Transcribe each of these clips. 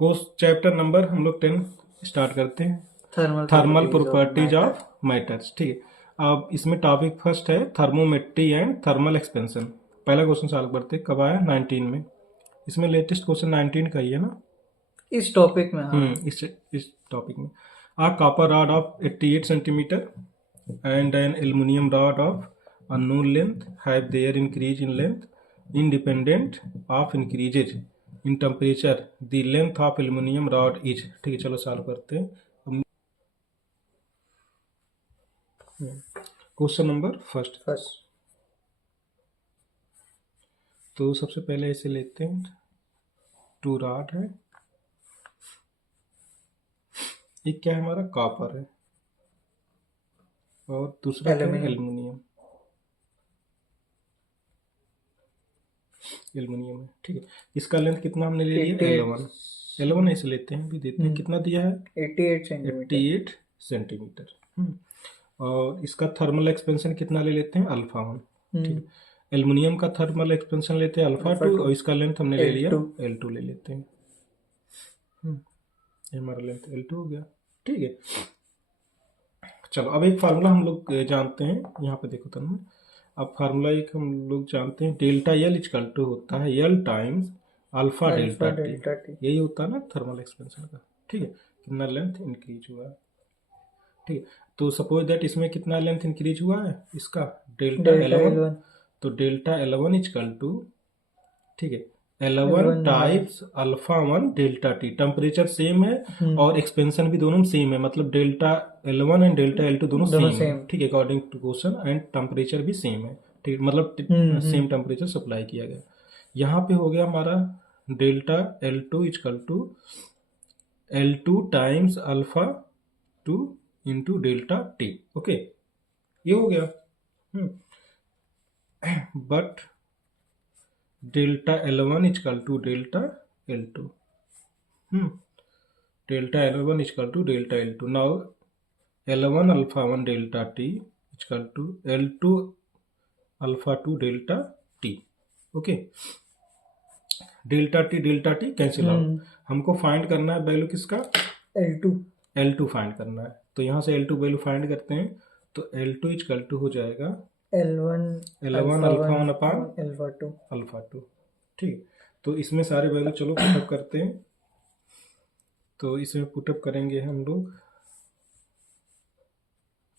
Course chapter number हम लोग 10 start करते हैं, थर्मल प्रॉपर्टीज ऑफ मैटर्स। ठीक है, अब इसमें टॉपिक फर्स्ट है थर्मोमेट्री एंड थर्मल एक्सपेंशन। पहला क्वेश्चन सॉल्व करते हैं, कब आया 19 में। इसमें लेटेस्ट क्वेश्चन 19 का ही है ना इस टॉपिक में। हाँ, इस टॉपिक में। A copper rod of 88 centimetre and an aluminum rod of unknown length have their increase in length independent of increases in temperature. The length of aluminum rod is। ठीक है, चलो सॉल्व करते हैं। Question number first. तो सबसे पहले इसे लेते हैं, टू रॉड है, एक क्या है हमारा कॉपर है और दूसरा क्या है एल्युमिनियम है। ठीक है, इसका लेंथ कितना हमने ले लिया 11 ऐसे लेते हैं, भी देते हैं कितना दिया है 88 सेंटीमीटर। और इसका थर्मल एक्सपेंशन कितना ले लेते हैं अल्फा 1। ठीक है, एल्युमिनियम का थर्मल एक्सपेंशन लेते हैं अल्फा 2 और इसका लेंथ हमने ले लिया L2 ले लेते हैं। ये हमारा लेंथ L2 हो गया। ठीक है, चलो अब एक फार्मूला हम लोग जानते हैं, यहाँ पे देखो तन्मय। अब फार्मूला एक हम लोग जानते हैं, डेल्टा L इक्वल टू होता है L times alpha delta T. यही होता है ना थर्मल एक्सपेंशन का। ठीक है, कितना लेंथ इंक्रीज हुआ है। ठीक है, तो सपोज दैट इसमें कितना लेंथ इंक्रीज हुआ है, इसका डेल्टा L1। तो डेल्टा L1 इक्वल टू, ठीक है, L1 types alpha 1 delta T. Temperature same है और एक्सपेंशन भी दोनों सेम है, मतलब delta L1 and delta L2 दोनों सेम है। ठीक है, according to question, and temperature भी सेम है। ठीक, मतलब सेम टेम्परेचर सप्लाई किया गया। यहाँ पे हो गया हमारा delta L2 equal to L2 times alpha 2 into delta T. Okay, ये हो गया। But delta L1 equal to delta L2, delta L1 equal to delta L2। Now L1 alpha 1 delta T equal to L2 alpha 2 delta T। Okay, delta T cancel out. हमको find करना है value किसका, L2 find करना है। तो यहाँ से L2 value find करते हैं, तो L2 इक्वल टू हो जाएगा L1 अल्फा 1 अपान अल्फा 2। ठीक, तो इसमें सारे वैल्यू चलो पुटअप करते हैं। तो इसमें पुटअप करेंगे हम लोग,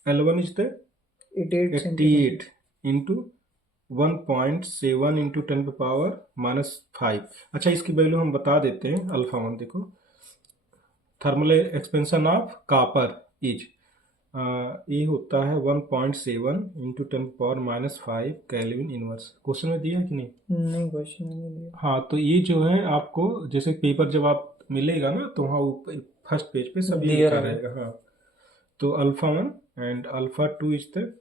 L1 is the 88 into 1.7 into 10 पे पावर -5। अच्छा, इसकी वैल्यू हम बता देते हैं। अल्फा 1 देखो, thermal expansion of copper is, ये होता है 1.7 into 10 power -5 kelvin inverse. Question में दिया है कि नहीं? नहीं, क्वेश्चन में नहीं दिया। हाँ, तो ये जो है आपको जैसे पेपर जब आप मिलेगा ना, तो वहाँ फर्स्ट पेज पे सब ये लिखा रहेगा। हाँ, तो alpha 1 and alpha 2 is the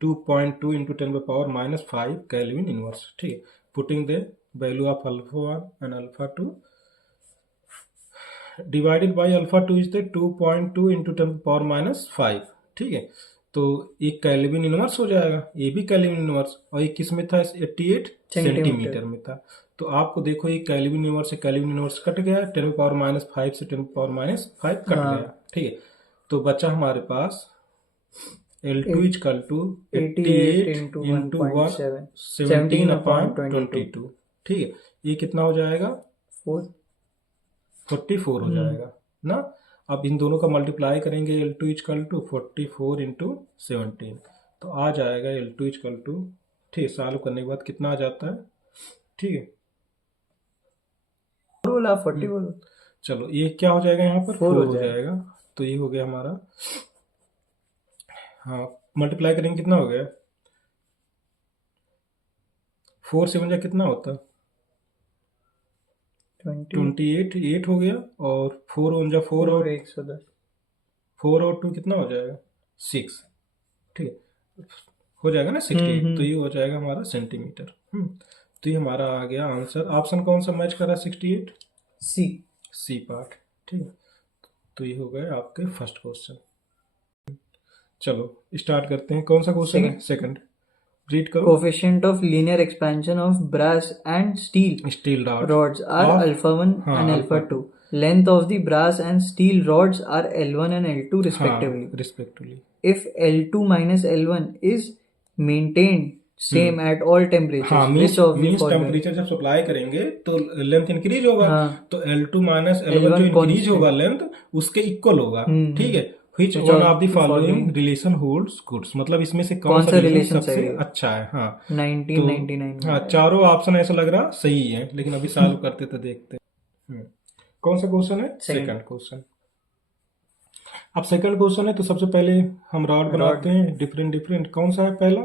2.2 into 10 power -5 kelvin inverse. ठीक है, putting the value of alpha 1 and alpha 2 divided by alpha 2 is the 2.2 into 10 power -5। ठीक है, तो एक केल्विन इनवर्स हो जाएगा, ये भी केल्विन इनवर्स, और ये किस में था, 88 सेंटीमीटर में था। तो आपको देखो ये केल्विन इनवर्स से केल्विन इनवर्स कट गया, 10 पावर -5 से 10 पावर -5 कट गया। ठीक है, तो बचा हमारे पास L2 equal to 88 into 17 upon 22। ठीक है, ये कितना हो जाएगा 44 हो जाएगा ना। अब इन दोनों का मल्टीप्लाई करेंगे, L2 इक्वल टू 44 इंटू 17, तो आ जाएगा L2 इक्वल टू, ठीक है, सॉल्व करने के बाद कितना आ जाता है। ठीक है, चलो ये क्या हो जाएगा, यहाँ पर 4 हो जाएगा। तो ये हो गया हमारा, हाँ, मल्टीप्लाई करेंगे कितना हो गया, 4 से 1 कितना होता है 28, 8 हो गया, और 4 1 4 और 110, 4 और 2 कितना हो जाएगा 6। ठीक है, हो जाएगा ना 68। तो ये हो जाएगा हमारा सेंटीमीटर। तो ये हमारा आ गया आंसर। ऑप्शन कौन सा मैच कर रहा है 68? C part. ठीक है, तो ये हो गए आपके फर्स्ट क्वेश्चन। चलो स्टार्ट करते हैं। कौन सा क्वेश्चन है? सेकंड। रीड करो। Coefficient of linear expansion of brass and steel rods are of alpha 1 हाँ and alpha 2. Length of the brass and steel rods are L1 and L2 respectively. Respectively. If L2 minus L1 is maintained same at all temperatures, हाँ which of the means following? Temperature जब supply करेंगे तो length increase होगा, हाँ, तो L2 minus L1 जो increase होगा length उसके इक्वल होगा, ठीक है। which Which one of of the the following following relation holds goods, मतलब इसमें से कौन कौन सा सा रिलेशन relation सबसे सही है? अच्छा है। हाँ 1999 में हाँ आया। चारों ऑप्शन ऐसा लग रहा सही है, लेकिन अभी सॉल्व करते तो देखते हैं। कौन सा क्वेश्चन है? Second question. अब सेकंड क्वेश्चन है तो सबसे पहले हम रॉड बनाते हैं डिफरेंट डिफरेंट। कौन सा है पहला?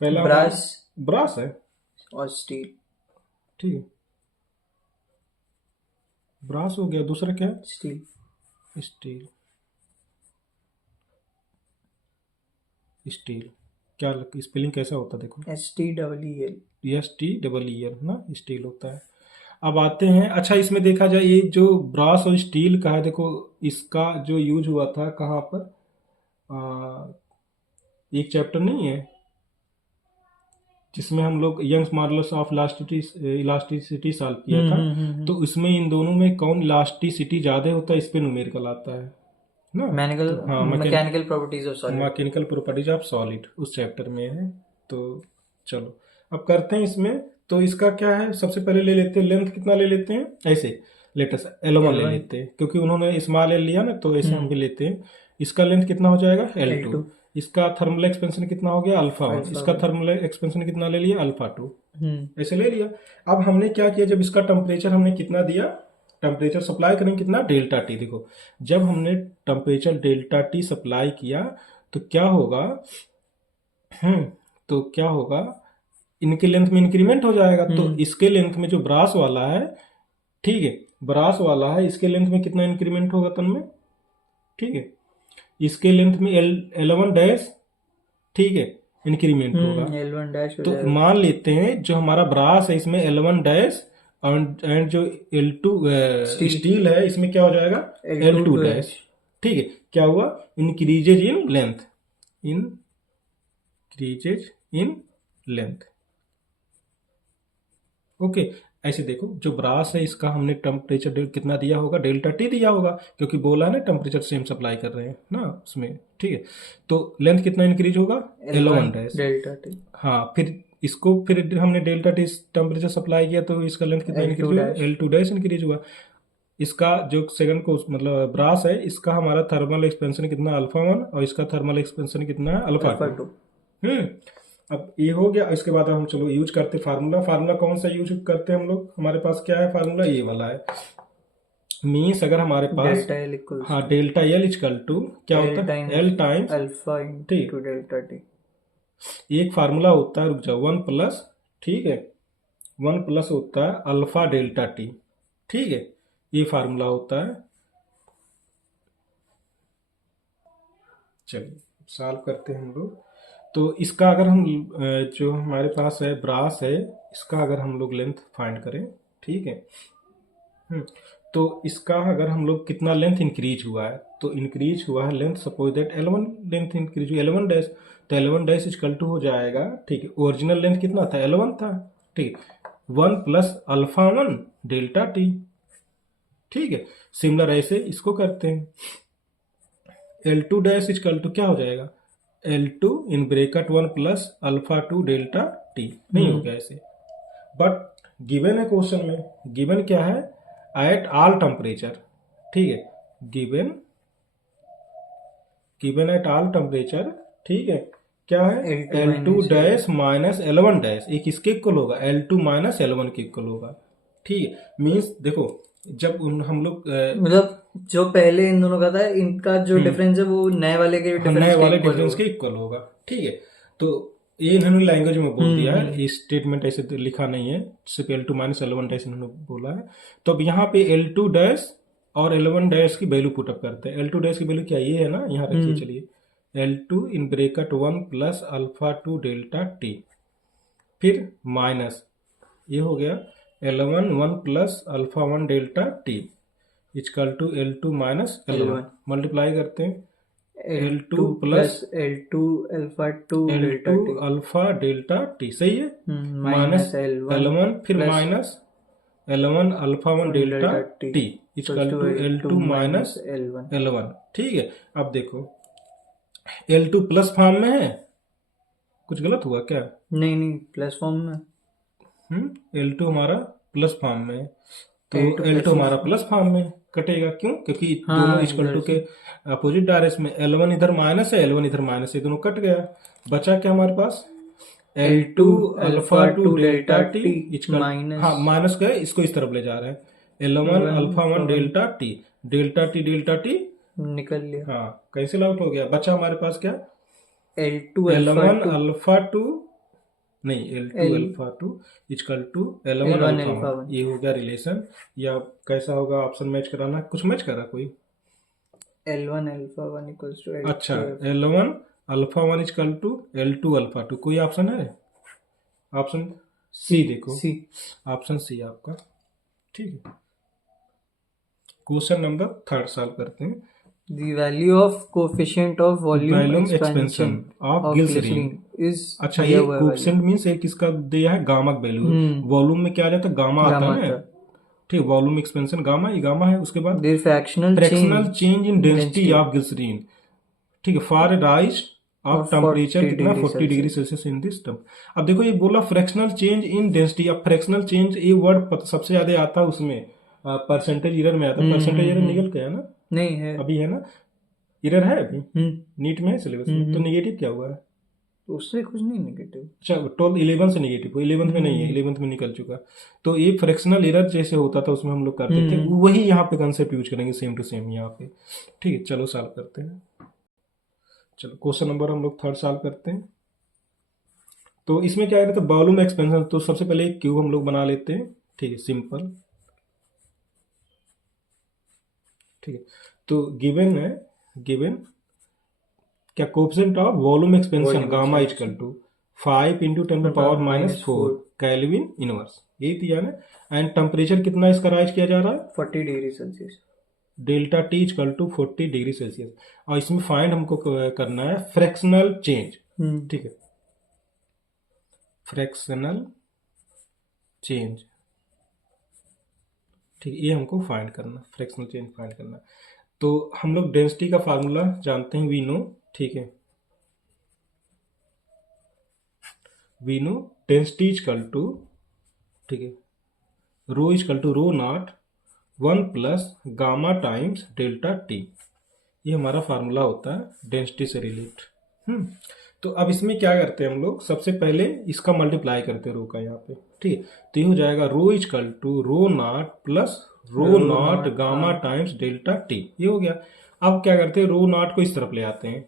पहला ब्रास है और स्टील, ठीक है, ब्रास हो गया। दूसरा क्या है? स्टील। स्टील। स्टील क्या स्पेलिंग कैसा होता है देखो? STEEL। STEEL ना, स्टील होता है। अब आते हैं, अच्छा इसमें देखा जाए ये जो ब्रास और स्टील का है, देखो इसका जो यूज हुआ था कहाँ पर, एक चैप्टर नहीं है जिसमें हम लोग Young's modulus of elasticity solve किया था, तो उसमें इन दोनों में कौन इलास्टिसिटी ज्यादा होता है, इस पे न्यूमेरिकल आता है ना। Mechanical properties of solid. Mechanical properties of solid उस चैप्टर में है। तो चलो अब करते हैं इसमें। तो इसका क्या है, सबसे पहले ले लेते हैं लेंथ, कितना ले लेते हैं, ऐसे लेटेस L1 ले लेते हैं क्योंकि उन्होंने स्मॉल एल लिया ना, तो ऐसे हम भी लेते हैं। इसका लेंथ कितना हो जाएगा? L2। इसका थर्मल एक्सपेंशन कितना हो गया? अल्फा 1। इसका थर्मल एक्सपेंशन कितना ले लिया? अल्फा 2। ऐसे ले लिया। अब हमने क्या किया, जब इसका टेम्परेचर हमने कितना दिया, टेम्परेचर सप्लाई करेंगे कितना? Delta T. देखो जब हमने टेम्परेचर डेल्टा टी सप्लाई किया तो क्या होगा, तो क्या होगा, इनके लेंथ में इंक्रीमेंट हो जाएगा। तो इसके लेंथ में जो ब्रास वाला है, ठीक है, ब्रास वाला है, इसके लेंथ में कितना इंक्रीमेंट होगा तन में, ठीक है, इसके लेंथ में L1 डैश, ठीक है, इंक्रीमेंट होगा। L1 dash. तो मान लेते हैं जो हमारा ब्रास है इसमें L1 डैश एंड जो L2 स्टील है इसमें क्या हो जाएगा? L2 डैश, ठीक है। क्या हुआ? Increases in length, increases in length. Okay ऐसे देखो जो ब्रास है इसका हमने टेम्परेचर कितना दिया होगा? डेल्टा टी दिया होगा, क्योंकि बोला ना टेम्परेचर सेम सप्लाई कर रहे हैं ना उसमें, ठीक है। तो लेंथ कितना इंक्रीज होगा? L1 dash delta T. हाँ फिर इसको फिर हमने डेल्टा टी टेम्परेचर सप्लाई किया तो इसका लेंथ कितना इंक्रीज हुआ? L2 डैश इंक्रीज हुआ। इसका जो सेकंड को मतलब ब्रास है इसका हमारा थर्मल एक्सपेंशन कितना? अल्फा 1, और इसका थर्मल एक्सपेंशन कितना है? अल्फा 2। अब ये हो गया। इसके बाद हम चलो यूज करते फार्मूला। फार्मूला कौन सा यूज करते हैं हम लोग? हमारे पास क्या है फार्मूला? ये वाला है। मीन्स अगर हमारे पास हाँ डेल्टा एल इक्वल टू क्या होता है? L times alpha into delta T. एक फार्मूला होता है, रुक जाओ, 1 प्लस, ठीक है, 1 प्लस होता है अल्फा डेल्टा टी, ठीक है, ये फार्मूला होता है। चलिए सॉल्व करते हैं हम लोग। तो इसका अगर हम जो हमारे पास है ब्रास है, इसका अगर हम लोग लेंथ फाइंड करें, ठीक है, तो इसका अगर हम लोग कितना लेंथ इंक्रीज हुआ है, तो इंक्रीज हुआ है length, suppose that L1 length increase हुई L1 डैश, तो L1 डैश इक्वल टू हो जाएगा, ठीक है, ओरिजिनल लेंथ कितना था? L1 था, ठीक, 1 प्लस अल्फा 1 डेल्टा टी, ठीक है। सिमिलर ऐसे इसको करते हैं। L2 डैश इक्वल टू क्या हो जाएगा? L2 in bracket 1 plus alpha 2 delta T. नहीं हो गया ऐसे, बट गिवन है क्वेश्चन में, गिवन क्या है? एट ऑल टेम्परेचर, ठीक है, गिवन एट ऑल टेम्परेचर, ठीक है, क्या है? L2 dash minus L1 dash, एक इसके इक्वल होगा, L2 माइनस L1 के इक्वल होगा, ठीक है। मीन्स देखो जब हम लोग मतलब जो पहले इन दोनों का था इनका जो डिफरेंस है वो नए वाले के डिफरेंस के इक्वल होगा, ठीक है। तो ये इन्होंने लैंग्वेज में बोल दिया है, ये स्टेटमेंट ऐसे तो लिखा नहीं है, सिर्फ L2 माइनस L1 डैश इन्होंने बोला है। तो अब यहाँ पे L2 डैश और L1 डैश की वैल्यू पुटअप करते हैं। L2 डैश की वैल्यू क्या ये है ना, यहाँ रखिए, चलिए, L2 in bracket 1 plus alpha 2 delta T, फिर माइनस ये हो गया L1 1 plus alpha 1 delta T equal to L2 minus L1, multiply करते हैं, L2 plus L2 alpha 2 delta L2 T alpha delta T, सही है, माइनस माइनस L1 फिर plus minus L1 alpha 1 delta delta T T equal to L2 minus L1। L1। ठीक है, अब देखो L2 plus form में है, कुछ गलत हुआ क्या? नहीं प्लस फॉर्म में। L2 हमारा प्लस फॉर्म में है, तो L2 L2 प्लस हमारा प्लस फॉर्म में कटेगा, क्यों? क्योंकि हाँ दोनों इक्वल इधर टू के से अपोजिट डायरेक्शन में, L1 इधर माइनस है, L1 इधर माइनस है, दोनों कट गया, बचा क्या हमारे पास? L2 alpha 2 delta T equal, minus हाँ माइनस का है, इसको इस तरफ ले जा रहे हैं, L1 alpha 1 delta T, delta T निकल लिया। हाँ कैंसिल आउट हो गया, बचा हमारे पास क्या? L2 L1 अल्फा 2, नहीं L2 alpha 2 equal to L1 alpha 1, ये हो गया रिलेशन। या कैसा होगा, ऑप्शन मैच कराना, कुछ मैच करा कोई? L1 अल्फा 1 इक्वल्स टू अच्छा, L1 alpha 1 equal to L2 alpha 2, कोई ऑप्शन है? ऑप्शन सी देखो, सी, ऑप्शन सी आपका ठीक है। क्वेश्चन नंबर 3 सॉल्व करते हैं। The value of coefficient of volume expansion of of glycerine is अच्छा, दिया ये हुआ है कोएफिशिएंट मींस एक किसका दिया है? गामा का वैल्यू। वॉल्यूम में क्या आ जाता है? गामा आता गामा है ना, था। ठीक, वॉल्यूम एक्सपेंशन गामा, ये गामा है। उसके बाद Their fractional fractional change in density density of glycerine, ठीक है, for rise of of temperature 40 कितना? degree 40 degree Celsius in this term. अब देखो ये बोला फ्रैक्शनल चेंज इन डेंसिटी, अब फ्रैक्शनल चेंज ये वर्ड सबसे ज्यादा आता है उसमें, परसेंटेज एरर में आता है, परसेंटेज एरर निकल गया ना, नहीं है अभी है ना, एरर है अभी नीट में है सिलेबस में, तो नेगेटिव क्या हुआ है? उससे कुछ नहीं नेगेटिव। अच्छा 12 11 से नेगेटिव, 11th में नहीं है, 11th में निकल चुका। तो ये फ्रैक्शनल एरर जैसे होता था उसमें हम लोग करते थे, वही यहाँ पे कंसेप्ट यूज करेंगे, सेम टू सेम यहाँ पे। ठीक है, चलो सॉल्व करते हैं। चलो क्वेश्चन नंबर हम लोग 3 सॉल्व करते हैं। तो इसमें क्या है, तो वॉल्यूम एक्सपेंशन, तो सबसे पहले एक क्यूब हम लोग बना लेते हैं, ठीक है, सिंपल, ठीक है। तो गिवन है, गिवन क्या, coefficient of volume expansion gamma equal to 5 into 10⁻⁻⁴ kelvin inverse, ये दिया ना। एंड टेम्परेचर कितना इसका राइज किया जा रहा है? 40 degree Celsius, delta T equal to 40 degree Celsius. और इसमें फाइंड हमको करना है फ्रैक्शनल चेंज, ठीक है, फ्रैक्शनल चेंज, ठीक है, ये हमको फाइंड करना, फ्रैक्शनल चेंज फाइंड करना। तो हम लोग डेंसिटी का फार्मूला जानते हैं, वी नो, ठीक है, we know density equal to, ठीक है, rho equal to rho not 1 plus gamma times delta T, ये हमारा फार्मूला होता है डेंसिटी से रिलेट। तो अब इसमें क्या करते हैं हम लोग, सबसे पहले इसका मल्टीप्लाई करते हैं रो का यहाँ पे, ठीक है। तो ये हो जाएगा rho equal to rho not plus rho not gamma times delta T, ये हो गया। अब क्या करते हैं, रो नॉट को इस तरफ ले आते हैं,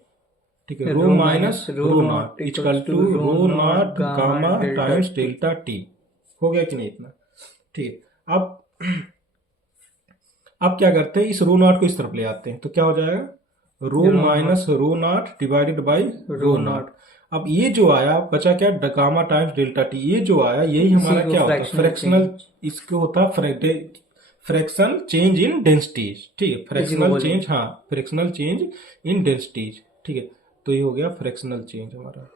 ठीक है, rho minus rho not equal to rho not gamma times delta T, हो गया कि नहीं इतना, ठीक है। अब क्या करते हैं, इस रो नॉट को इस तरफ ले आते हैं, तो क्या हो जाएगा, rho minus rho not divided by rho not. अब ये जो आया बचा क्या, गामा टाइम्स डेल्टा टी, ये जो आया यही हमारा क्या होता है, फ्रैक्शनल, इसको होता है फ्रैक्शनल चेंज इन डेंसिटीज, ठीक है, फ्रैक्शनल चेंज, हाँ फ्रैक्शनल चेंज इन डेंसिटीज, ठीक है। तो ये हो गया फ्रैक्शनल चेंज हमारा,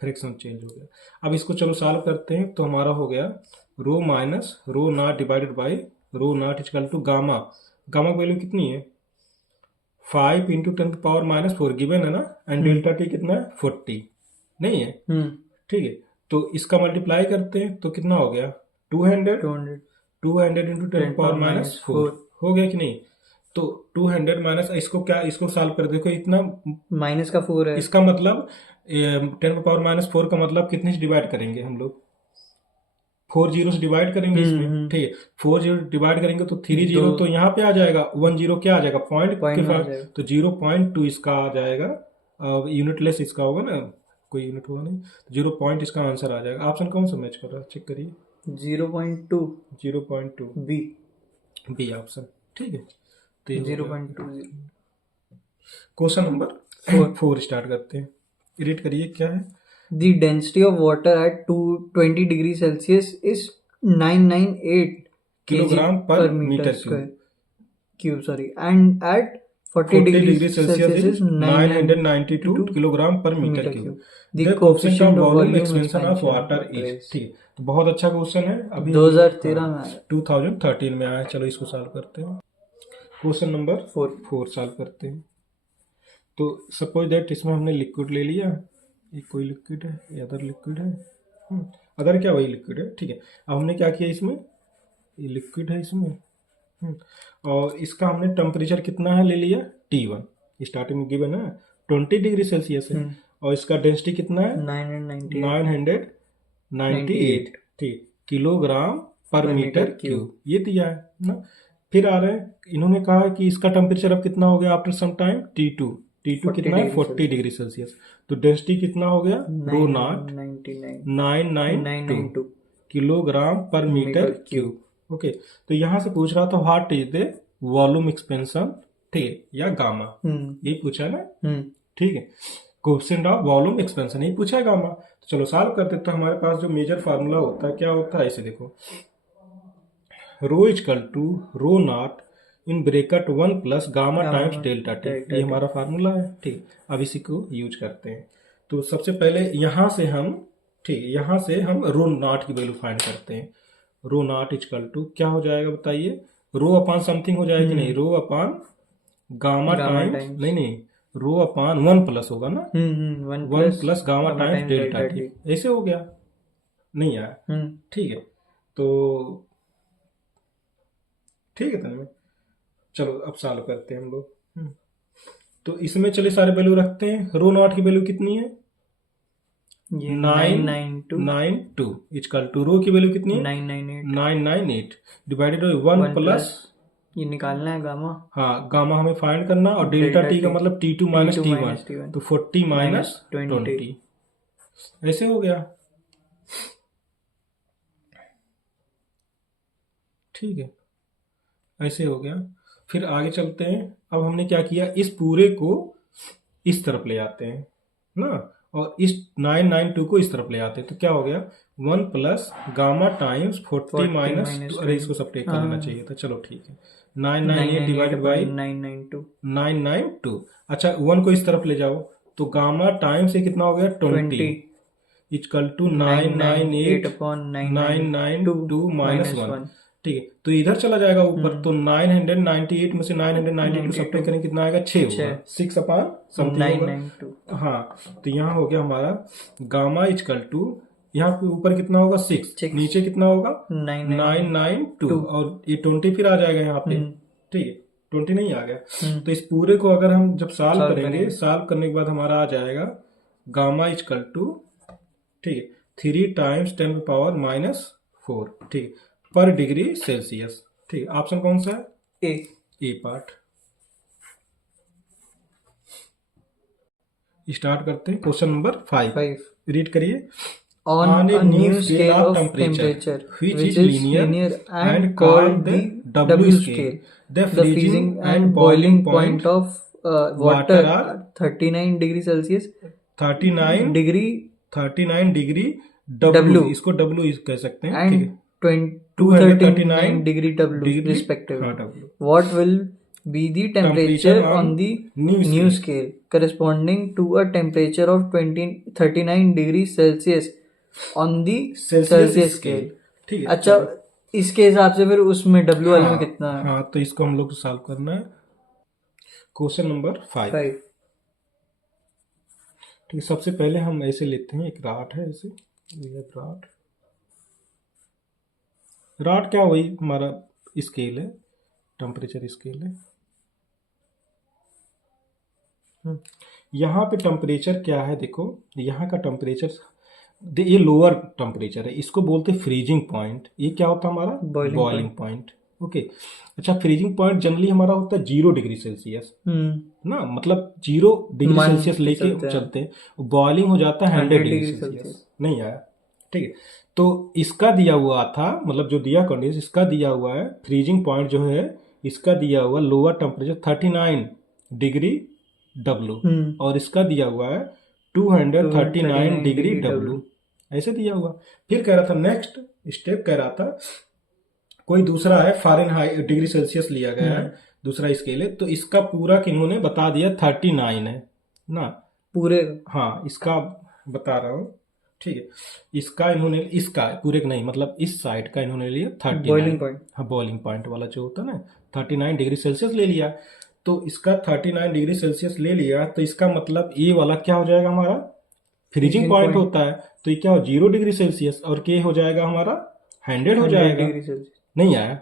फ्रैक्शनल चेंज हो गया। अब इसको चलो सॉल्व करते हैं, तो हमारा हो गया rho minus rho not divided by rho not equal to gamma, gamma की वैल्यू कितनी है, 5 इंटू 10⁻⁴ गिवन है ना, एंड डेल्टा टी कितना है, 40 नहीं है, ठीक है। तो इसका मल्टीप्लाई करते हैं, तो कितना हो गया, 200 इंटू 10⁻⁴ हो गया कि नहीं। तो 200 माइनस इसको क्या, इसको सॉल्व कर देखो, इतना माइनस का 4 है, इसका मतलब 10⁻⁴ का मतलब कितने से डिवाइड करेंगे हम लोग, 4 जीरो से डिवाइड करेंगे इसमें, ठीक है, 4 जीरो डिवाइड करेंगे तो 3 जीरो तो यहाँ पे आ जाएगा, 1 जीरो क्या आ जाएगा, पॉइंट के साथ, तो 0.2 इसका आ जाएगा, यूनिट लेस इसका होगा ना, कोई यूनिट होगा नहीं, 0 इसका आंसर आ जाएगा। ऑप्शन कौन सा मैच कर रहा है, चेक करिए, 0.2 बी ऑप्शन, ठीक है। तो 0.20। क्वेश्चन नंबर 4 स्टार्ट करते हैं, रीड करिए क्या है। The density of water at 20 degree Celsius is 998 kilogram per metre cube sorry, and at 40 degree Celsius is 992 kilogram per metre cube. The coefficient of volume expansion of water is. ठीक है, तो बहुत अच्छा question है, अभी 2013 में आया। 2013 में आया। चलो इसको सॉल्व करते हैं। क्वेश्चन नंबर 4 सॉल्व करते हैं। तो सपोज दैट इसमें हमने लिक्विड ले लिया, एक कोई लिक्विड है, ये अदर लिक्विड है, अदर क्या वही लिक्विड है। ठीक है, अब हमने क्या किया, इसमें ये लिक्विड है इसमें, और इसका हमने टेम्परेचर कितना है ले लिया, T1 स्टार्टिंग में गिवन है 20 डिग्री सेल्सियस है, और इसका डेंसिटी कितना है 998 ठीक किलोग्राम पर मीटर क्यूब, ये दिया है ना। फिर आ रहे हैं, इन्होंने कहा कि इसका टेम्परेचर अब कितना हो गया आफ्टर सम टाइम, T2 कितना है 40 डिग्री सेल्सियस, तो डेंसिटी कितना हो गया रो not 992 kilogram per metre cube. Okay, तो यहाँ से पूछ रहा था what is the volume expansion, ठीक है, या गामा, यही पूछा ना। ठीक है, कोएफिशिएंट ऑफ वॉल्यूम एक्सपेंशन यही पूछा है गामा। तो चलो सॉल्व करते। तो हमारे पास जो मेजर फार्मूला होता है क्या होता है, ऐसे देखो, rho equal to rho not in bracket 1 plus gamma times delta T, ये हमारा फार्मूला है। ठीक, अब इसी को यूज करते हैं। तो सबसे पहले यहाँ से हम, ठीक, यहाँ से हम रो नॉट की वैल्यू फाइंड करते हैं। रो नॉट इक्वल टू क्या हो जाएगा बताइए, रो अपॉन समथिंग हो जाएगी, नहीं, रो अपॉन गामा टाइम्स, नहीं, रो अपॉन 1 प्लस होगा ना, 1 plus gamma times delta T, ऐसे हो गया, नहीं आया। ठीक है, तो ठीक है तन्मय, चलो अब सॉल्व करते हैं हम लोग। तो इसमें चलिए सारे वैल्यू रखते हैं। रो नॉट की वैल्यू कितनी है 992 इक्वल टू रो की वैल्यू कितनी है 998 डिवाइडेड बाई 1 प्लस, ये निकालना है गामा, हाँ गामा हमें फाइंड करना, और डेल्टा टी का मतलब T2 माइनस T1, तो 40 माइनस 20, ऐसे हो गया। ठीक है, ऐसे हो गया। फिर आगे चलते हैं। अब हमने क्या किया, इस पूरे को इस तरफ ले आते हैं ना, और इस 992 को इस तरफ ले आते हैं, तो क्या हो गया 1 प्लस गामा टाइम्स 40 माइनस, अरे इसको सब्ट्रैक्ट कर लेना चाहिए था, चलो ठीक है, 998 डिवाइडेड बाई 992। अच्छा 1 को इस तरफ ले जाओ, तो गामा टाइम्स से कितना हो गया 20 इक्वल टू 998 अपॉन 992 माइनस 1। ठीक है, तो इधर चला जाएगा ऊपर, तो 998 में से 992 सब्ट्रैक्ट करेंगे कितना आएगा 6 होगा, 6 अपॉन समथिंग होगा। हाँ, तो यहाँ हो गया हमारा गामा इक्वल टू, यहाँ पे ऊपर कितना होगा 6, नीचे कितना होगा 992, और ये 20 फिर आ जाएगा यहाँ पे। ठीक है, 20 नहीं आ गया, तो इस पूरे को अगर हम जब सॉल्व करेंगे, सॉल्व करने के बाद हमारा आ जाएगा गामा इक्वल टू, ठीक है, 3 टाइम्स 10⁻⁻⁴, ठीक, पर डिग्री सेल्सियस। ठीक, ऑप्शन कौन सा है, ए पार्ट। स्टार्ट करते हैं। क्वेश्चन नंबर 5 रीड करिए। On a new scale of temperature which is linear and called the W scale, the freezing and boiling point of water are 39 degree Celsius, 39 degree W, इसको W कह सकते हैं, ठीक है, 239 degree W respectively. What will be the temperature on the new scale corresponding to a temperature of 39 degree Celsius on the Celsius scale? ठीक है, अच्छा, इसके हिसाब से फिर उसमें W वाले में कितना है? हाँ, तो इसको हम लोग को सॉल्व करना है। Question number 5। ठीक, सबसे पहले हम ऐसे लेते हैं, एक रॉड है, ऐसे रॉड क्या, वही हमारा स्केल है, टेम्परेचर स्केल है। यहाँ पे टेम्परेचर क्या है, देखो यहाँ का टेम्परेचर, ये लोअर टेम्परेचर है, इसको बोलते हैं फ्रीजिंग पॉइंट। ये क्या होता है हमारा बॉइलिंग पॉइंट। ओके, अच्छा फ्रीजिंग पॉइंट जनरली हमारा होता है 0 डिग्री सेल्सियस ना, मतलब 0 डिग्री सेल्सियस लेके चलते हैं, बॉइलिंग हो जाता है 100 डिग्री सेल्सियस। नहीं आया, ठीक है, तो इसका दिया हुआ था, मतलब जो दिया कंडीशन इसका दिया हुआ है, फ्रीजिंग पॉइंट जो है इसका दिया हुआ लोअर टेम्परेचर 39 डिग्री W, और इसका दिया हुआ है 239 डिग्री W, ऐसे दिया हुआ। फिर कह रहा था नेक्स्ट स्टेप, कह रहा था कोई दूसरा है फ़ारेनहाइट डिग्री सेल्सियस लिया गया है, दूसरा स्केल है, तो इसका पूरा इन्होंने बता दिया 39 है ना पूरे। हाँ, इसका बता रहा हूँ, ठीक है। इसका इन्होंने, इसका पूरे का नहीं, मतलब इस साइड का इन्होंने लिया 39, बॉइलिंग पॉइंट। हाँ, बॉइलिंग पॉइंट वाला जो होता है ना, 39 डिग्री सेल्सियस ले लिया। तो इसका 39 डिग्री सेल्सियस ले लिया, तो इसका मतलब ये वाला क्या हो जाएगा हमारा, फ्रीजिंग पॉइंट होता है, तो ये क्या हो 0 डिग्री सेल्सियस, और के हो जाएगा हमारा 100 हो जाएगा। नहीं आया,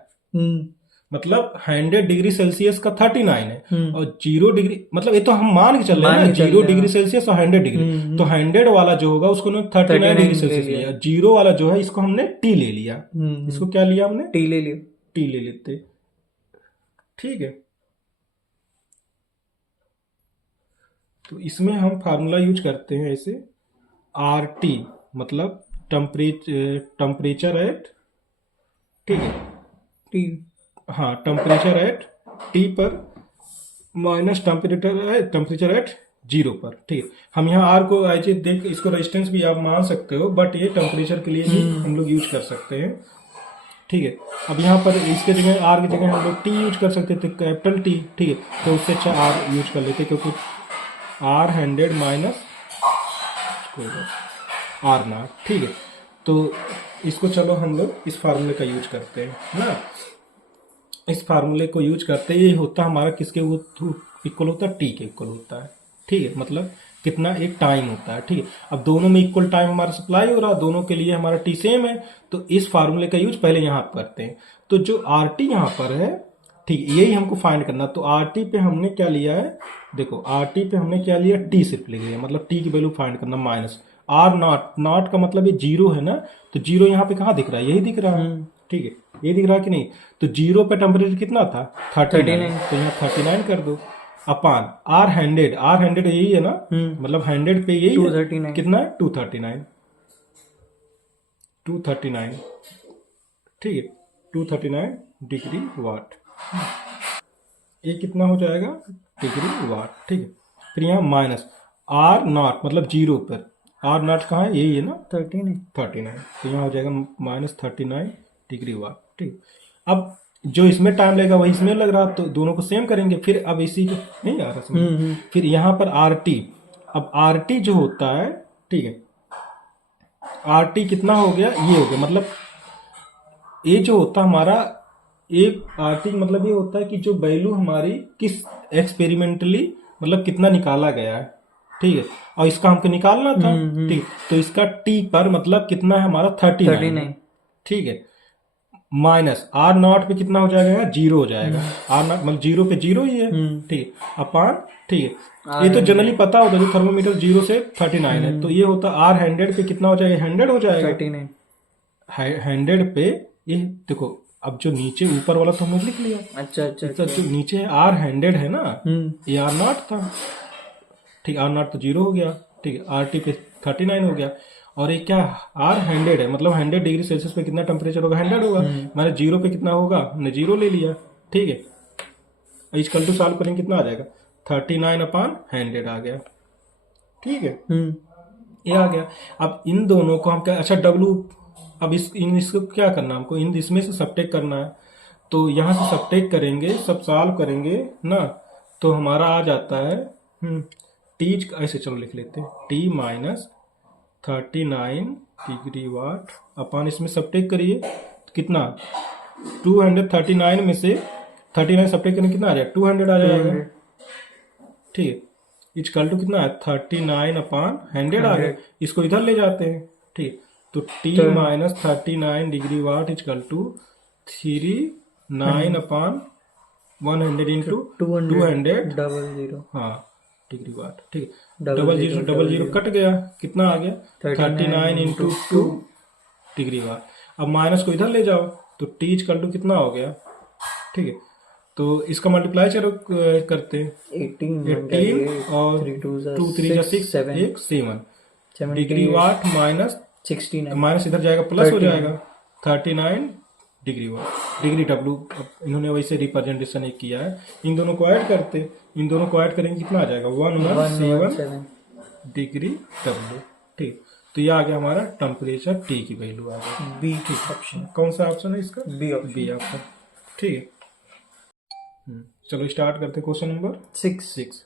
मतलब 100 डिग्री सेल्सियस का 39 है, और 0 डिग्री, मतलब ये तो हम मान के चल रहे हैं ना, 0 डिग्री सेल्सियस और 100 डिग्री, तो 100 वाला जो होगा उसको 39 डिग्री सेल्सियस लिया, 0 वाला जो है इसको हमने टी ले लिया। इसको क्या लिया हमने, टी ले लिया, टी ले लेते, ठीक है। तो इसमें हम फार्मूला यूज करते हैं ऐसे, आर टी मतलब टेम्परेचर एट, ठीक है, टी, हाँ, टेम्परेचर एट टी पर माइनस टेम्परेचर एट 0 पर, ठीक है। हम यहाँ आर को ऐसे देख, इसको रेजिस्टेंस भी आप मान सकते हो, बट ये टेम्परेचर के लिए भी हम लोग यूज कर सकते हैं, ठीक है। अब यहाँ पर इसके जगह आर की जगह हम लोग टी यूज कर सकते थे, कैपिटल टी, ठीक है, तो उससे अच्छा आर यूज कर लेते, क्योंकि आर 100 माइनस आर नॉट, ठीक है। तो इसको चलो हम लोग इस फार्मूले का यूज करते हैं ना, इस फार्मूले को यूज करते ये होता है हमारा किसके इक्वल होता है, टी के इक्वल होता है, ठीक है, मतलब कितना एक टाइम होता है, ठीक है। अब दोनों में इक्वल टाइम हमारा सप्लाई हो रहा है, दोनों के लिए हमारा टी सेम है, तो इस फार्मूले का यूज पहले यहाँ करते हैं। तो जो आर टी यहाँ पर है, ठीक, यही हमको फाइंड करना। तो आर टी पे हमने क्या लिया है, देखो आर टी पे हमने क्या लिया, टी सिर्फ ले लिया, मतलब टी की वैल्यू फाइंड करना, माइनस आर नॉट, नॉट का मतलब ये 0 है ना, तो 0 यहाँ पे कहाँ दिख रहा है, यही दिख रहा है, ठीक है, ये दिख रहा है कि नहीं। तो 0 पे टेम्परेचर कितना था 39, तो यहाँ 39 कर दो, अपान आर 100 यही है ना, मतलब 100 पे यही 239 कितना है 239, ठीक है, 239 डिग्री वाट, ये कितना हो जाएगा डिग्री वाट, ठीक है। फिर यहाँ माइनस आर नॉट मतलब 0 पर, आर नॉट कहाँ है, यही है ना 39, तो यहाँ हो जाएगा माइनस 39 डिग्री वाट, ठीक। अब जो इसमें टाइम लगेगा वही इसमें लग रहा, तो दोनों को सेम करेंगे। फिर अब इसी को नहीं आ रहा समझ, फिर यहाँ पर आर टी, अब आर टी जो होता है, ठीक है, आर टी कितना हो गया, ये हो गया, मतलब ये जो होता हमारा एक आर टी मतलब ये होता है कि जो वैल्यू हमारी किस एक्सपेरिमेंटली मतलब कितना निकाला गया है, ठीक है, और इसका हमको निकालना था, ठीक, तो इसका टी पर मतलब कितना है हमारा 39, ठीक है, माइनस आर नॉट पे कितना हो जाएगा 0 हो जाएगा, आर नॉट मतलब 0 पे 0 ही है, ठीक है, अपान, ठीक है, ये तो जनरली पता होता है जो थर्मोमीटर 0 से 39 है, तो ये होता आर 100 पे कितना हो जाएगा 100 हो जाएगा, 100 पे ये देखो, अब जो नीचे ऊपर वाला तो हमने लिख लिया, अच्छा, जो नीचे है आर 100 है ना, ये आर नॉट था, ठीक, आर नॉट तो 0 हो गया, ठीक है, आर टी पे 39 हो गया, और ये क्या आर 100 है, मतलब 100 डिग्री सेल्सियस पे कितना टेम्परेचर होगा 100 होगा, मैंने 0 पे कितना होगा हमने 0 ले लिया, ठीक है। इक्वल टू सॉल्व करेंगे कितना आ जाएगा 39/100 आ गया, ठीक है, ये आ गया। अब इन दोनों को हम क्या, अच्छा डब्लू, अब इसको क्या करना हमको, इसमें से सबट्रैक्ट करना है, तो यहाँ से सबट्रैक्ट करेंगे, सब सॉल्व करेंगे ना, तो हमारा आ जाता है टी, ऐसे चलो लिख लेते हैं, टी माइनस 39 डिग्री वाट अपन इसमें सबट्रैक्ट करिए कितना 239 में से 39 सबट्रैक्ट करने कितना आ जाएगा 200 आ जाएगा, ठीक है, इक्वल टू कितना है 39/100 आ गया, इसको इधर ले जाते हैं, ठीक, तो T minus 39 degree what equal to 39/100 into 200 हाँ डिग्री वाट, ठीक है, डबल जीरो कट गया, कितना आ गया 39 इंटू 2 डिग्री वाट। अब माइनस को इधर ले जाओ तो टी इक्वल टू कितना हो गया, ठीक है, तो इसका मल्टीप्लाई चलो करते हैं 18 और 2 3 6 7 डिग्री वाट माइनस 69, माइनस इधर जाएगा प्लस हो जाएगा 39 डिग्री वाट, डिग्री डब्लू इन्होंने वैसे रिप्रेजेंटेशन एक किया है। इन दोनों को ऐड करते, इन दोनों को ऐड करेंगे कितना आ जाएगा 117 डिग्री डब्लू, ठीक, तो ये आ गया हमारा टेम्परेचर टी की वैल्यू आ गई। बी ठीक ऑप्शन। कौन सा ऑप्शन है इसका? B option. बी ऑप्शन, ठीक है। चलो स्टार्ट करते हैं question number 6.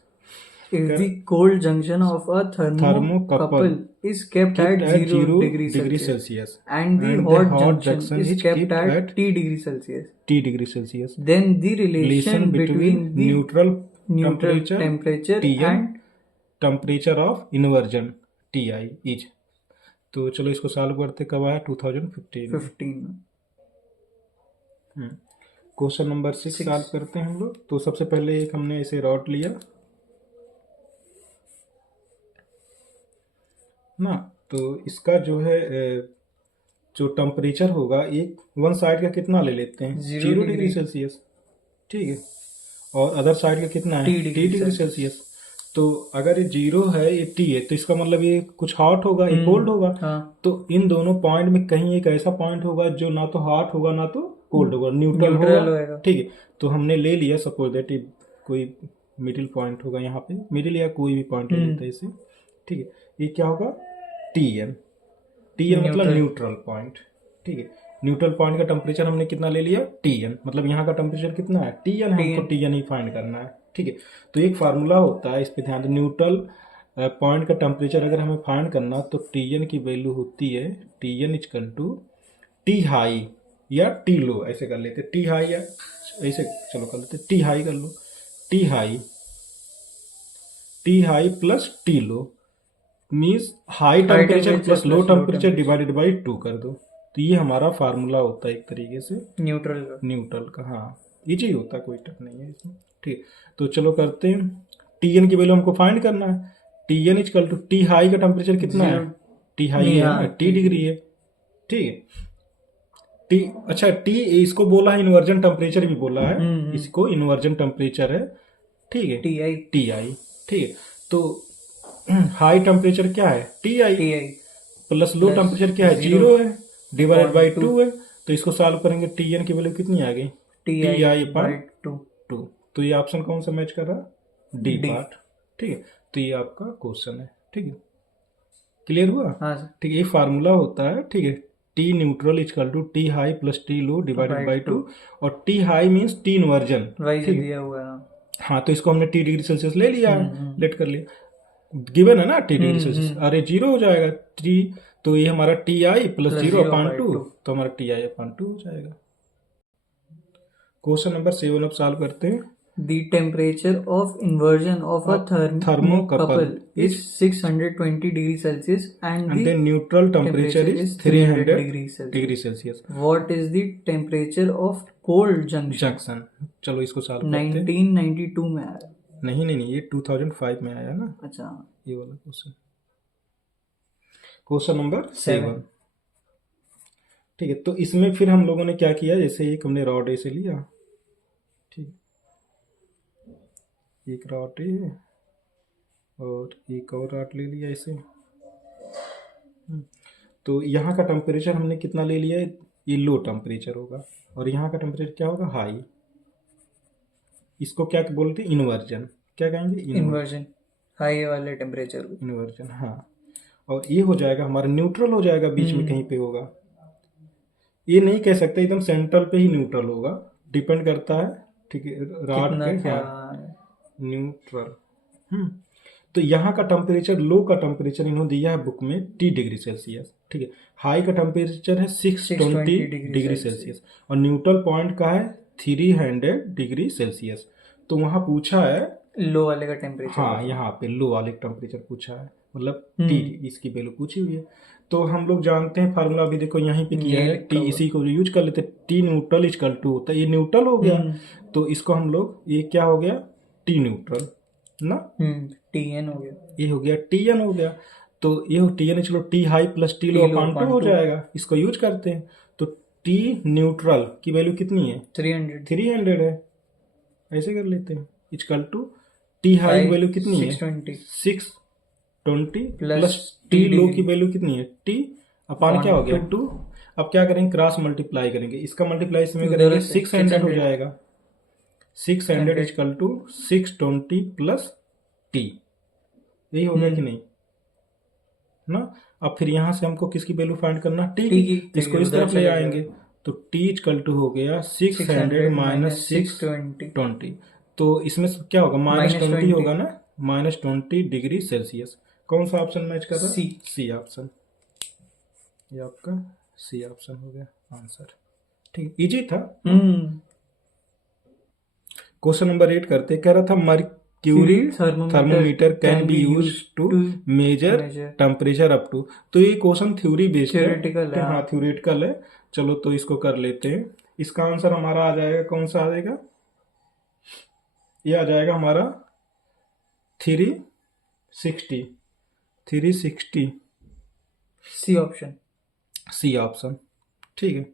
If the cold junction of a thermocouple is kept at 0 degree Celsius and the hot junction is kept at T degree Celsius, then the relation between the neutral temperature and temperature of inversion Ti is। तो चलो इसको solve करते, कब आया? 2015। Question number 6 solve करते हैं हम लोग। तो सबसे पहले एक हमने ऐसे रॉड लिया ना, तो इसका जो है जो टेम्परेचर होगा, एक वन साइड का कितना ले लेते हैं? 0 डिग्री सेल्सियस, ठीक है। और अदर साइड का कितना है? T degree Celsius. तो अगर ये 0 है, ये टी है, तो इसका मतलब ये कुछ हॉट होगा, ये कोल्ड होगा। तो इन दोनों पॉइंट में कहीं एक ऐसा पॉइंट होगा जो ना तो हॉट होगा ना तो कोल्ड होगा, न्यूट्रल होगा, ठीक है। तो हमने ले लिया, सपोज दैट कोई मिडिल पॉइंट होगा यहाँ पे, मिडिल या कोई भी पॉइंट ले लेते हैं इसे, ठीक है। ये क्या होगा? टीएन मतलब न्यूट्रल पॉइंट, ठीक है। न्यूट्रल पॉइंट का टेम्परेचर हमने कितना ले लिया? टीएन, मतलब यहाँ का टेम्परेचर कितना है? टीएन है, हमको टीएन ही फाइंड करना है, ठीक है। तो एक फार्मूला होता है, इस पे ध्यान दो। न्यूट्रल पॉइंट का टेम्परेचर अगर हमें फाइंड करना, तो टीएन की वैल्यू होती है T N equal to T high या टी लो, ऐसे कर लेते। टी हाई या ऐसे, चलो कर लेते, टी हाई कर लो। T high plus T low means high temperature plus low temperature divided by 2 कर दो। तो ये हमारा फार्मूला होता है एक तरीके से न्यूट्रल का। हाँ, इजी होता है, कोई टफ नहीं है इसमें, ठीक। तो चलो करते हैं। टीएन की वैल्यू हमको फाइंड करना है। T N equal to T high का टेम्परेचर कितना है? टी हाई है, टी डिग्री है, ठीक है। टी, अच्छा, टी इसको बोला है इन्वर्जन टेम्परेचर भी बोला है, इसको इन्वर्जन टेम्परेचर है, ठीक है, टी आई, ठीक है। तो हाई टेम्परेचर क्या है? T I plus low temperature क्या है? 0 है, डिवाइडेड बाई 2 है। तो इसको सॉल्व करेंगे, टीएन की वैल्यू कितनी आ गई? T I by 2। तो ये ऑप्शन कौन सा मैच कर रहा? डी पार्ट, ठीक है। तो ये आपका क्वेश्चन है, ठीक है। क्लियर हुआ? ठीक है। ये फार्मूला होता है, ठीक है। T neutral equal to T high plus T low divided by 2, और T high means T inversion, ठीक है। हाँ, तो इसको हमने टी डिग्री सेल्सियस ले लिया, लेट कर लिया, गिवन है ना टी डिग्री सेल्सियस। अरे 0 हो जाएगा टी, तो ये हमारा टी आई प्लस 0/2, तो हमारा टी आई अपॉन 2 हो जाएगा। क्वेश्चन नंबर 7 अब सॉल्व करते हैं। The temperature of inversion of a thermocouple is 620 degrees Celsius and the neutral temperature is 300 degree Celsius. What is the temperature of cold junction? चलो इसको solve करते हैं। 1992 में आया। नहीं, ये 2005 में आया ना। अच्छा, ये वाला क्वेश्चन। क्वेश्चन नंबर 7, ठीक है। तो इसमें फिर हम लोगों ने क्या किया, जैसे एक हमने रॉड ऐसे लिया, ठीक, एक रॉड है और एक और रॉड ले लिया ऐसे। तो यहाँ का टेम्परेचर हमने कितना ले लिया है? ये लो टेम्परेचर होगा, और यहाँ का टेम्परेचर क्या होगा? हाई। इसको क्या बोलते हैं? इन्वर्जन। क्या कहेंगे? इन्वर्जन, हाई वाले टेम्परेचर इन्वर्जन, हाँ। और ये हो जाएगा हमारा न्यूट्रल, हो जाएगा बीच में कहीं पे होगा। ये नहीं कह सकते एकदम सेंट्रल पे ही न्यूट्रल होगा, डिपेंड करता है, ठीक है, रॉड पे। हाँ, न्यूट्रल। तो यहाँ का टेम्परेचर, लो का टेम्परेचर इन्होंने दिया है बुक में टी डिग्री सेल्सियस, ठीक है। हाई का टेम्परेचर है 620 डिग्री सेल्सियस, और न्यूट्रल पॉइंट का है 300 डिग्री सेल्सियस। तो वहाँ पूछा है लो वाले का टेम्परेचर। हाँ, यहाँ पे लो वाले का टेम्परेचर पूछा है, मतलब टी, इसकी वैल्यू पूछी हुई है। तो हम लोग जानते हैं फार्मूला, अभी देखो यहीं पे किया है, टी, इसी को यूज कर लेते। टी न्यूट्रल इक्वल टू होता है, ये न्यूट्रल हो गया, तो इसको हम लोग, ये क्या हो गया? टी न्यूट्रल ना, टीएन हो गया, ये हो गया टीएन हो गया। तो ये टीएन, चलो टी हाई प्लस टी लो अपॉन 2 हो जाएगा, इसको यूज करते हैं। तो टी न्यूट्रल की वैल्यू कितनी है? 300 है, ऐसे कर लेते हैं। Equal to T high value कितनी है? 620 प्लस टी लो की वैल्यू कितनी है? टी अपॉन क्या हो गया? 2। अब क्या करेंगे? क्रॉस मल्टीप्लाई करेंगे, इसका मल्टीप्लाई इसमें करेंगे, 600 हो जाएगा। 600 इक्वल टू 620 प्लस टी, यही हो गया कि नहीं? ना। अब फिर यहाँ से हमको किसकी वैल्यू फाइंड करना, टी T की, की, इसको इस उधर तरफ ले चले आएंगे तो टी इक्वल टू हो गया 600 माइनस 620। तो इसमें से क्या होगा, -20 होगा ना, -20 डिग्री सेल्सियस। कौन सा ऑप्शन मैच कर रहा है, सी। सी ऑप्शन, ये आपका सी ऑप्शन हो गया आंसर। ठीक, इजी था। क्वेश्चन नंबर 8 करते, कह रहा था mercury thermometer can be use to measure temperature up to. तो ये क्वेश्चन थ्योरी बेस्ड है, हाँ थ्योरेटिकल है। चलो तो इसको कर लेते हैं। इसका आंसर हमारा आ जाएगा, कौन सा आ जाएगा, ये आ जाएगा हमारा 360 सी ऑप्शन, सी ऑप्शन। ठीक है,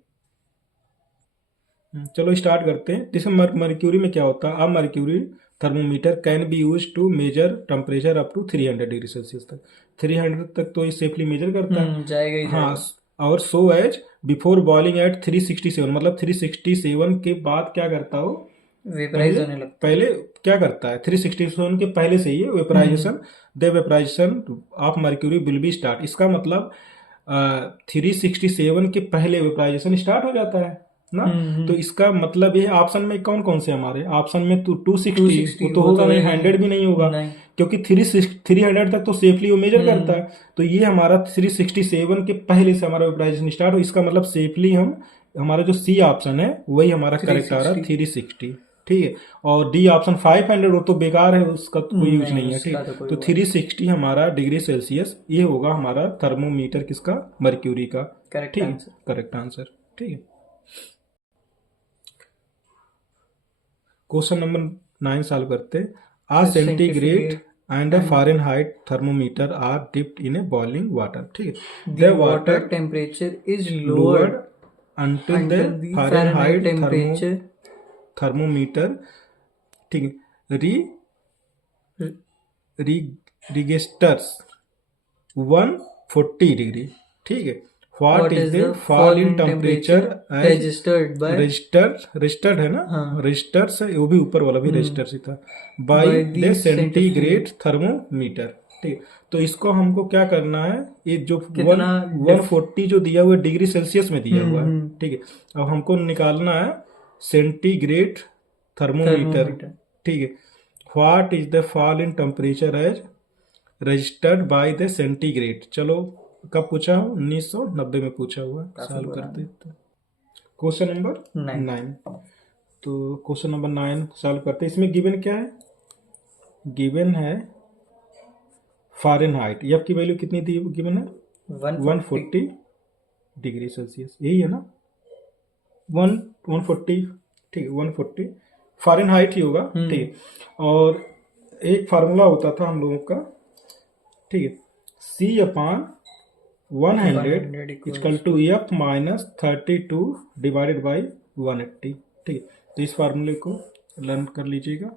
चलो स्टार्ट करते हैं। जैसे मर्क्यूरी में क्या होता है, अब mercury thermometer can be use to measure temperature up to 300 degree Celsius तक। 300 तक तो ये सेफली मेजर करता है, जाएगा ही हाँ। और so as before boiling at 367, मतलब 367 के बाद क्या करता हो, वेपराइज होने लगता है। पहले क्या करता है, 367 के पहले से ही vaporisation, the vaporisation of mercury will be start. इसका मतलब 367 के पहले वेपराइजेशन स्टार्ट हो जाता है ना। तो इसका मतलब ये ऑप्शन में कौन कौन से हमारे ऑप्शन में, तो 260 वो तो होगा नहीं, 100 भी नहीं होगा, क्योंकि 300 तक तो सेफली वो मेजर करता है। तो ये हमारा 367 के पहले से हमारा वेपराइजेशन स्टार्ट हो, इसका मतलब सेफली हम, हमारा जो सी ऑप्शन है वही हमारा करेक्ट आ रहा है, 360। ठीक है, और डी ऑप्शन 500 वो तो बेकार है, उसका तो कोई यूज नहीं है। ठीक, तो 360 हमारा डिग्री सेल्सियस ये होगा हमारा थर्मोमीटर किसका, मर्क्यूरी का। ठीक है, करेक्ट आंसर। ठीक है, क्वेश्चन नंबर 9 सॉल्व करते हैं। A centigrade and Fahrenheit thermometer are dipped in a boiling water. ठीक है, the water temperature is lowered until the Fahrenheit temperature thermometer, ठीक है, registers 140 डिग्री। ठीक है, What is the fall in temperature registered है ना, रजिस्टर से वो भी ऊपर वाला भी रजिस्टर से था, बाय द सेंटीग्रेड थर्मोमीटर। ठीक, तो इसको हमको क्या करना है, ये जो 140 जो दिया हुआ डिग्री सेल्सियस में दिया हुआ है। ठीक है, अब हमको निकालना है सेंटीग्रेड थर्मोमीटर। ठीक है, what is the fall in temperature as registered by the centigrade. चलो कब पूछा, 1990 में पूछा हुआ, सॉल्व करते। क्वेश्चन नंबर 9, तो क्वेश्चन नंबर 9 सॉल्व करते। इसमें गिवन क्या है, गिवन है फ़ारेनहाइट, एफ की वैल्यू कितनी थी गिवन है, 140 डिग्री सेल्सियस, यही है ना, 140। ठीक है, 140 फ़ारेनहाइट ही होगा। ठीक, और एक फार्मूला होता था हम लोगों का, ठीक है, C/100 equal to F minus 32 divided by 180। ठीक है, तो इस फार्मूले को लर्न कर लीजिएगा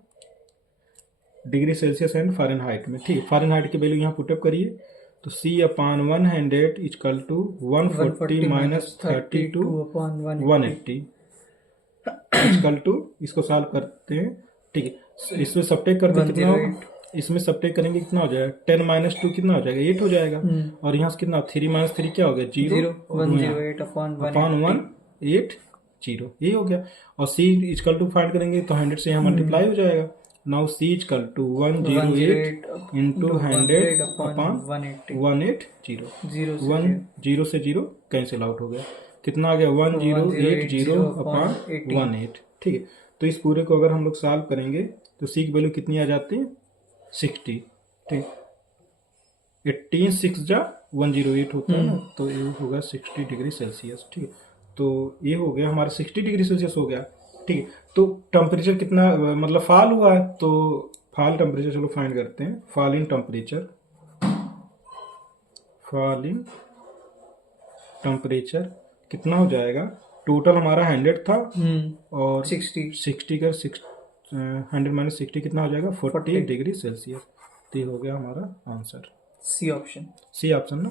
डिग्री सेल्सियस एंड फ़ारेनहाइट में। ठीक है, फ़ारेनहाइट की वैल्यू यहाँ पुटअप करिए, तो C/100 equal to 140 minus 32 180 equal to, इसको सॉल्व करते हैं। ठीक है, इसमें सब्ट्रैक्ट करते कितना होगा, इसमें सब्ट्रैक्ट करेंगे कितना हो जाएगा, 10 - 2 कितना हो जाएगा, 8 हो जाएगा। और यहाँ से कितना 3 - 3 क्या हो गया, 0 अपॉन 180, यही हो गया। और C इक्वल टू फाइंड करेंगे तो 100 से यहाँ मल्टीप्लाई हो जाएगा। Now C equal to 108 into 100 upon 180, 0 से 0 कैंसिल आउट हो गया, कितना आ गया 1080 अपॉन 18। ठीक है, तो इस पूरे को अगर हम लोग सॉल्व करेंगे तो C की वैल्यू कितनी आ जाती है, 60। ठीक, 18 6 जा 108 होता है ना, तो ये होगा 60 डिग्री सेल्सियस। ठीक है, तो ये हो गया हमारा 60 डिग्री सेल्सियस हो गया। ठीक है, तो टेम्परेचर कितना मतलब फॉल हुआ है, तो फॉल टेम्परेचर चलो फाइंड करते हैं। फॉल इन टेम्परेचर कितना हो जाएगा, टोटल हमारा 100 था और 60 का 100 माइनस 60 कितना हो जाएगा, 40 डिग्री सेल्सियस। तो ये हो गया हमारा answer, C option, C option ना।